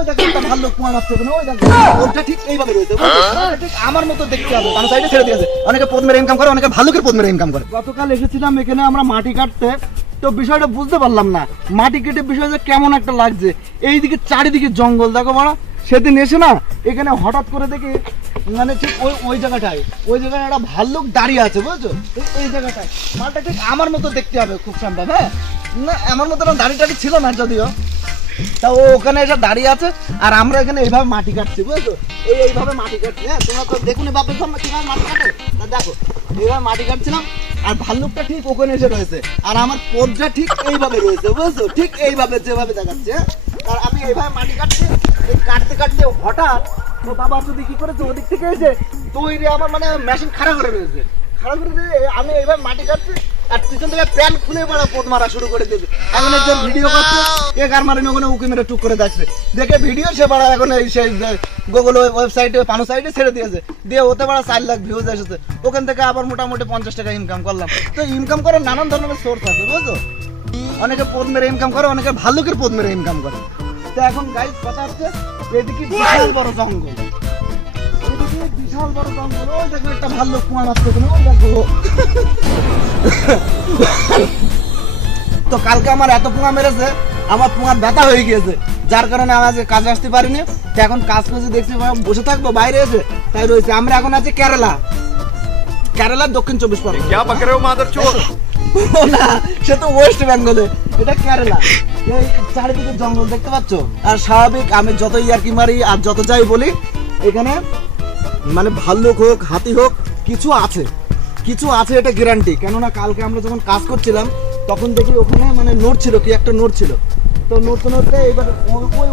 ওই দেখো একটা ভাল্লুক কুয়া মারছে ওখানে, ওই দেখো ওটা ঠিক এইভাবে রয়েছে, ওটা ঠিক আমার মতো দেখতে হবে, কারণ সাইডে ছেড়ে দিয়েছে। অনেকে পদ্মের ইনকাম করে, অনেকে ভাল্লুকের পদ্মের ইনকাম করে। গতকাল এসেছিলাম এখানে আমরা মাটি কাটতে, তো বিষয়টা বুঝতে পারলাম না মাটি কেটে বিষয়টা কেমন একটা লাগছে। এইদিকে চারিদিকে জঙ্গল দেখো বড়। সেদিন এসে না এখানে হঠাৎ করে দেখি মানে ঠিক ওই জায়গাটায় একটা ভাল্লুক দাঁড়িয়ে আছে, বুঝছো? এই জায়গাটায় মালটা ঠিক আমার মতো দেখতে হবে খুব সম্ভব। হ্যাঁ না, আমার মতো দাড়ি টাড়ি ছিল না যদিও, তা ও ওখানে এসে দাঁড়িয়ে আছে আর আমরা এখানে এইভাবে মাটি কাটছি, বুঝছো? এইভাবে মাটি কাটছি। হ্যাঁ তোমরা তো দেখুন বাপের কিভাবে মাটি কাটে, তা দেখো এইভাবে মাটি কাটছিলাম আর ভাল্লুকটা ঠিক ওখানে এসে রয়েছে আর আমার পদটা ঠিক এইভাবে রয়েছে, বুঝছো? ঠিক এইভাবে যেভাবে দেখাচ্ছে। আর আমি এইভাবে মাটি কাটছি, কাটতে কাটতে হঠাৎ তো বাবা যদি কি করেছে ওদিক থেকে এসে তৈরি আমার মানে মেশিন খারাপ করে রয়েছে, খারাপ করে দিয়ে আমি এইভাবে মাটি কাটছি আর পিছন থেকে প্যান্ট খুলে পড়া পদ মারা শুরু করে দিয়েছে। এখন একজন ভিডিও করছে, এ গার মারেনি ওখানে উকি মেরে টুক করে যাচ্ছে, দেখে ভিডিও সে বাড়া এখন এই সেই গুগল ওয়েবসাইটে পানো সাইটে ছেড়ে দিয়েছে, দিয়ে ওতে বাড়া 4 লাখ ভিউজ এসেছে। ওখান থেকে আবার মোটামুটি 50 টাকা ইনকাম করলাম। তো ইনকাম করার নানান ধরনের সোর্স আছে, বুঝছো? অনেকে পদ মেরে ইনকাম করে, অনেকে ভাল্লুকের পদ মেরে ইনকাম করে। তো এখন গাইস কথা হচ্ছে এদিকে বিশাল বড় জঙ্গল, বিশাল বড় জঙ্গল। ওই দেখো একটা ভাল্লুক কুয়া মারছে ওখানে, ওই দেখো। তো কালকে আমার এত পোঙা মেরেছে, আমার পোঙার ব্যথা হয়ে গিয়েছে, যার কারণে আমি আজকে কাজে আসতে পারিনি। তো এখন কাজ করছি, দেখছি বসে থাকবো বাইরে এসে, তাই রয়েছে। আমরা এখন আছি কেরালার দক্ষিণ 24 পরগনা। না, সে তো ওয়েস্ট বেঙ্গলে, এটা কেরালা। এই চারিদিকে জঙ্গল দেখতে পাচ্ছ। আর স্বাভাবিক আমি যত ইয়ার্কি মারি আর যত যাই বলি, এখানে মানে ভাল্লুক হোক হাতি হোক কিছু আছে এটা গ্যারান্টি। কেননা কালকে আমরা যখন কাজ করছিলাম তখন দেখি ওখানে মানে নোট ছিল, কি একটা নোট ছিল। তো নোটতে এবার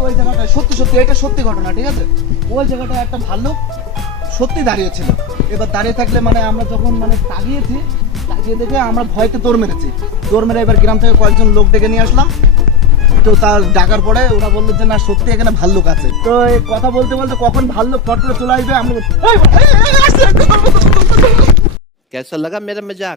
ওই জায়গাটায় সত্যি এটা সত্যি ঘটনা, ঠিক আছে? ওই জায়গাটায় একটা ভাল্লুক সত্যি দাঁড়িয়েছিল। এবার দাঁড়িয়ে থাকলে মানে আমরা যখন মানে তাকিয়ে দেখে আমরা ভয়তে দৌড় মেরে এবার গ্রাম থেকে কয়েকজন লোক ডেকে নিয়ে আসলাম। তো তার ডাকার পরে ওরা বললো যে না সত্যি এখানে ভাল্লুক আছে। তো এই কথা বলতে বলতে কখন ভাল্লুক ফট করে চলে আসবে আমরা कैसा लगा मेरा मजाक?